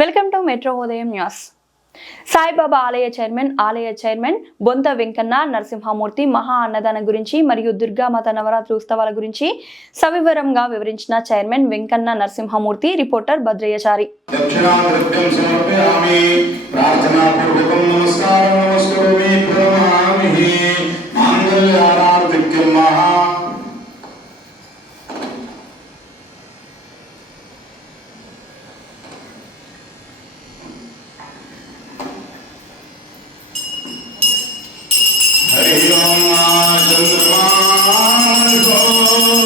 Welcome to metro ఉదయం news. Saibaba ఆలయ chairman ఆలయ చైర్మన్ బొంత వెంకన్న నరసింహమూర్తి మహా అన్నదానం గురించి మరియు దుర్గామాత నవరాత్రి ఉత్సవాల గురించి సవివరంగా వివరించిన చైర్మన్ వెంకన్న నరసింహమూర్తి రిపోర్టర్ భద్రయ్యచారి. దక్షిణానృత్యం Oh.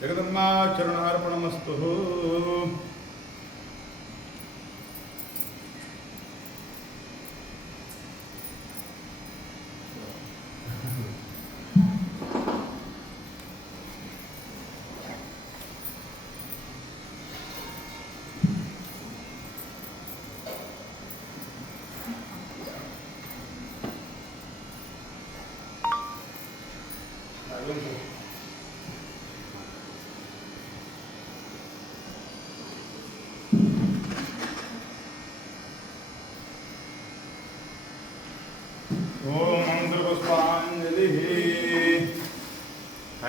జగదమ్మాచరణార్పణమస్తు.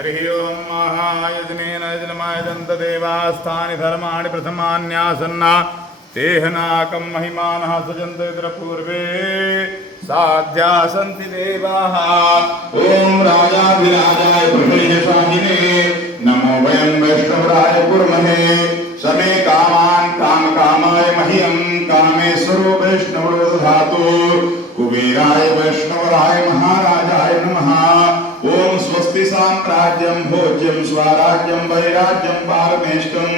हरि ओं महायुजनेन धर्मा प्रथम धर्माणि प्रथमान्यासन्ना महिम सजन सजन्त पूर्व साध्या सन्ति देवा। ओं राजाभिराजाय नमो वयं वैष्णवराय कुर्महे, समे काम काम मह्यं कामेश्वरो वैष्णवरो धातु कुबेराय वैष्णवराय महा स्वराज्यम वैराज्यम पारमेष्टम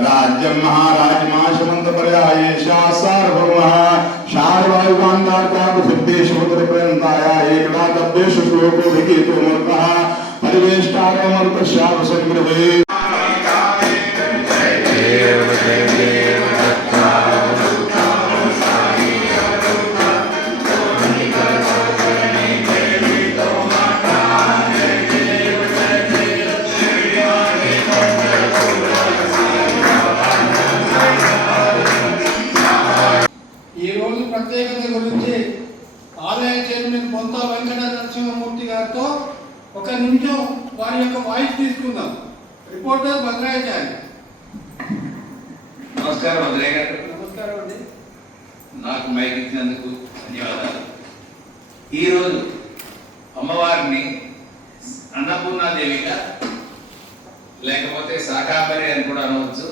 राज्यम महाराजमाशमंत पर्याये शासार्वभौमः शुक्रों को समुद्र पर्यन्ताय मरता तव्येषु श्लोको मरता मूर्तः संग्रहे నాకు మైక్ ఇచ్చినందుకు ధన్యవాదాలు. ఈరోజు అమ్మవారిని అన్నపూర్ణాదేవిగా లేకపోతే శాకాంబరి అని కూడా అనవచ్చు.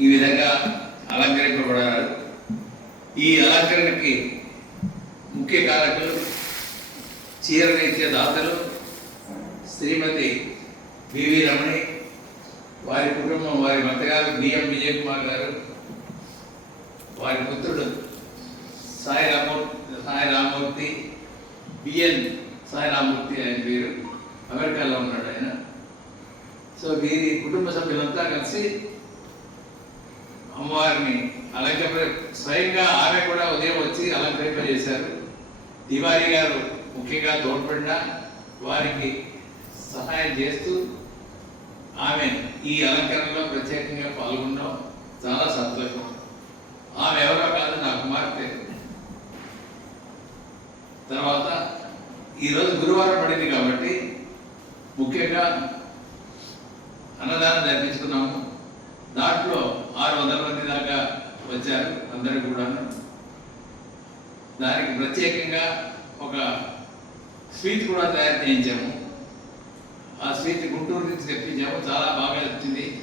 ఈ విధంగా అలంకరింపబడారు ఈ అలంకరణకి ముఖ్య కారకులు చీరనిత్య దాతలు శ్రీమతి వివి రమణి వారి కుటుంబం వారి భర్తగారు బిఎం విజయ్ కుమార్ గారు వారి పుత్రుడు సాయి రామూర్తి సాయి రామూర్తి బిఎన్ సాయి రామూర్తి ఆయన పేరు. అమెరికాలో ఉన్నాడు ఆయన. సో వీరి కుటుంబ సభ్యులంతా కలిసి అమ్మవారిని అలంకరణ స్వయంగా ఆమె కూడా ఉదయం వచ్చి అలంకరింప చేశారు. తివారి గారు ముఖ్యంగా తోడ్పడిన వారికి సహాయం చేస్తూ ఆమె ఈ అలంకరణలో ప్రత్యేకంగా పాల్గొనడం చాలా సంతోషం ఆమె ఎవరో కాదు నా కుమార్తె తర్వాత ఈరోజు గురువారం పడింది కాబట్టి ముఖ్యంగా అన్నదానం జరిపించుకున్నాము. దాంట్లో ఆరు వందల మంది దాకా వచ్చారు అందరూ కూడా దానికి ప్రత్యేకంగా ఒక స్వీట్ కూడా తయారు చేయించాము. ఆ స్వీట్ గుంటూరు నుంచి తెప్పించాము. చాలా బాగా వచ్చింది.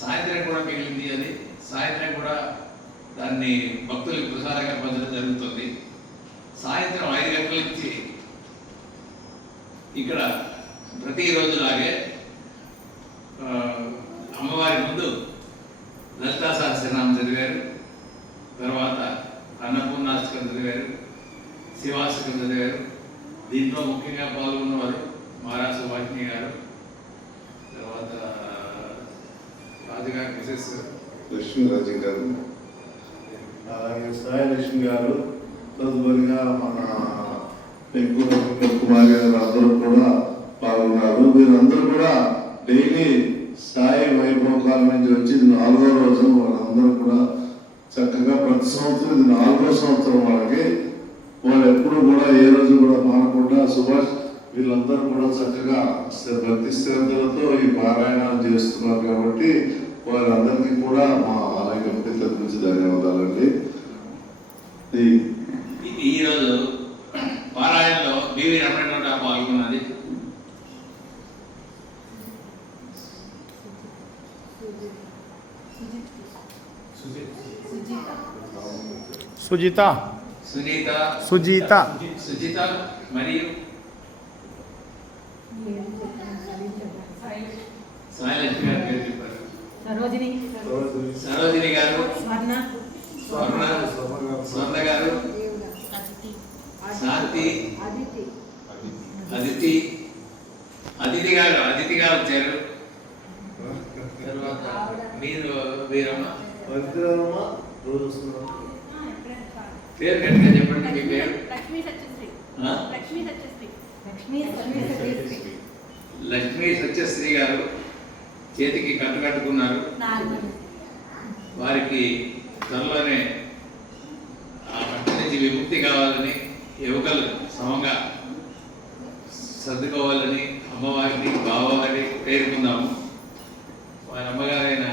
సాయంత్రం కూడా మిగిలింది అది. సాయంత్రం కూడా దాన్ని భక్తులకు ప్రసాదంగా పంచడం జరుగుతుంది. సాయంత్రం ఐదు గంటల నుంచి ఇక్కడ ప్రతిరోజులాగే అమ్మవారి ముందు లలితా సహస్రనామం చదివారు. తర్వాత అన్నపూర్ణాష్టకం చదివారు. శివాష్టకం చదివారు. దీంట్లో ముఖ్యంగా పాల్గొన్నవారు మారా సుభాషిణి గారు. తర్వాత రాజుగారి మిసెస్ లక్ష్మీరాజు గారు. అలాగే సాయి లక్ష్మి గారు తదుపరిగా మన పెంకుల కుమార్ గారు అందరూ కూడా పాల్గొన్నారు. వీరందరూ కూడా డైలీ సాయి వైభవ నుంచి వచ్చి ఇది నాలుగో రోజు వాళ్ళందరూ కూడా చక్కగా ప్రతి సంవత్సరం ఇది నాలుగో సంవత్సరం వాళ్ళకి. వాళ్ళు ఎప్పుడు కూడా ఏ రోజు కూడా మానకుండా సుభాష్ వీళ్ళందరూ కూడా చక్కగా భక్తి శ్రద్ధలతో ఈ పారాయణాలు చేస్తున్నారు కాబట్టి వారందరికీ కూడా మా ఆలయ కమిటీ తరపు నుంచి ధన్యవాదాలండి ఈ ఈ- ఈరోజు పారాయణలో బివి రమణ కూడా పాల్గొన్నది సుజిత సునీత సుజీత సుజిత మరియు సాయిలక్ష్మి గారు పేరు చెప్పారు. సరోజిని. సరోజిని గారు. స్వర్ణ. స్వర్ణ. స్వర్ణ గారు. శాంతి అదితి. అదితి. గారు అదితి గారు వచ్చారు. తర్వాత మీరు వీరమ్మ. పేరు గట్టిగా చెప్పండి మీ పేరు. లక్ష్మీ సత్యశ్రీ. ఆ? లక్ష్మీ సత్యశ్రీ. లక్ష్మీ సత్యశ్రీ. లక్ష్మీ సత్యశ్రీ గారు చేతికి కట్టు కట్టుకున్నారు. వారికి త్వరలోనే ఆ భక్తి నుంచి విముక్తి కావాలని యువకులు సమంగా సర్దుకోవాలని అమ్మవారిని బావవారిని పేర్కొందాము. వారి అమ్మగారైన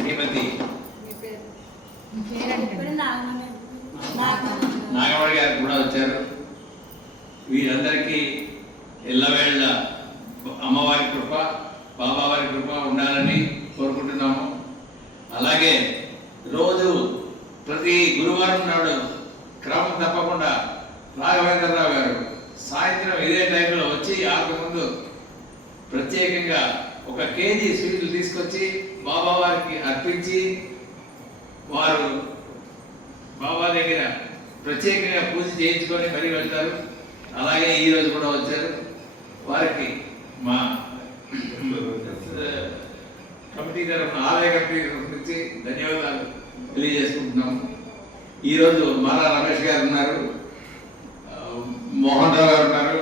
శ్రీమతి నాగవాడి గారు కూడా వచ్చారు. వీరందరికీ ఎల్లవేళ్ళ అమ్మవారి కృప బాబావారి కృప ఉండాలని కోరుకుంటున్నాము. అలాగే రోజు ప్రతి గురువారం నాడు క్రమం తప్పకుండా రాఘవేంద్రరావు గారు సాయంత్రం ఇదే టైంలో వచ్చి ఆగముందు ప్రత్యేకంగా ఒక కేజీ స్వీట్లు తీసుకొచ్చి బాబావారికి అర్పించి వారు బాబా దగ్గర ప్రత్యేకంగా పూజ చేయించుకొని మరీ వెళ్తారు. అలాగే ఈ రోజు కూడా వచ్చారు. వారికి మా కమిటీ తరఫున ఆలయ కమిటీ నుంచి ధన్యవాదాలు తెలియజేసుకుంటున్నాము ఈరోజు మాలా రమేష్ గారు ఉన్నారు. మోహన్ రావు గారు ఉన్నారు.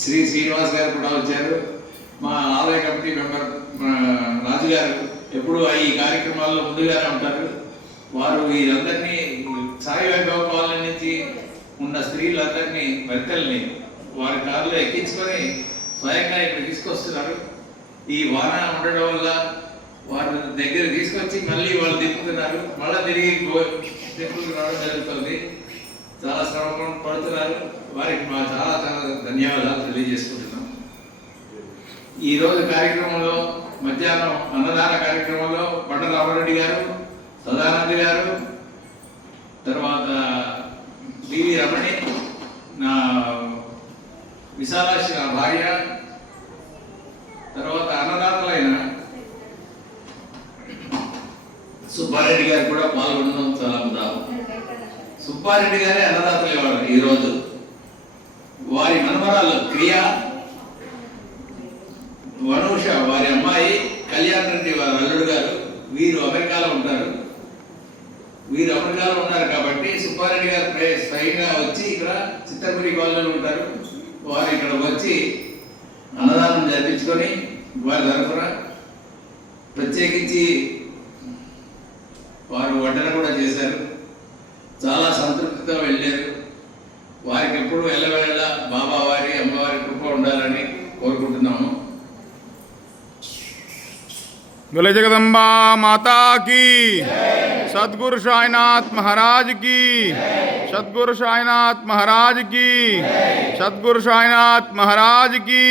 శ్రీ శ్రీనివాస్ గారు కూడా వచ్చారు. మా ఆలయ కమిటీ మెంబర్ మా రాజు గారు ఎప్పుడు ఈ కార్యక్రమాల్లో ముందుగానే ఉంటారు. వారు వీరందరినీ సాయి వైభవ కాలనీ నుంచి ఉన్న స్త్రీలందరినీ భర్తల్ని వారి కారులో ఎక్కించుకొని స్వయంగా ఇక్కడ తీసుకొస్తున్నారు. ఈ వాన ఉండడం వల్ల వారి దగ్గర తీసుకొచ్చి మళ్ళీ వాళ్ళు తిప్పుతున్నారు. మళ్ళీ తిరిగి టెంపుల్కి రావడం జరుగుతుంది. చాలా శ్రమ పడుతున్నారు. వారికి మా చాలా చాలా ధన్యవాదాలు తెలియజేసుకుంటున్నాం. ఈ రోజు కార్యక్రమంలో మధ్యాహ్నం అన్నదాన కార్యక్రమంలో బండ రామారెడ్డి గారు సదానంద గారు తర్వాత బివి రమణి నా విశాలాక్షి నా భార్య తర్వాత అన్నదాతలైన సుబ్బారెడ్డి గారు కూడా పాల్గొనడం చాలా ఉదాహరణ సుబ్బారెడ్డి గారే అన్నదాతలు ఈరోజు వారి మనమరాలు క్రియా వనూష వారి అమ్మాయి కళ్యాణ్ రెడ్డి వారి అల్లుడు గారు వీరు అమెరికాలో ఉంటారు. వీరు అమెరికాలో ఉన్నారు కాబట్టి సుబ్బారెడ్డి గారు స్వయంగా వచ్చి ఇక్కడ చిత్తపురి కాలనీలో ఉంటారు. వారు ఇక్కడ వచ్చి అన్నదానం జరిపించుకొని వారి తరఫున ప్రత్యేకించి వారు వడ్డన కూడా చేశారు చాలా సంతృప్తితో వెళ్ళారు వారికి ఎప్పుడు ఎల్లవేళ బాబా వారి అమ్మవారి కృప ఉండాలని కోరుకుంటున్నాము बोले जगदम्बा माता की सदगुरु साईनाथ महाराज की सदगुरु साईनाथ महाराज की सदगुरु साईनाथ महाराज की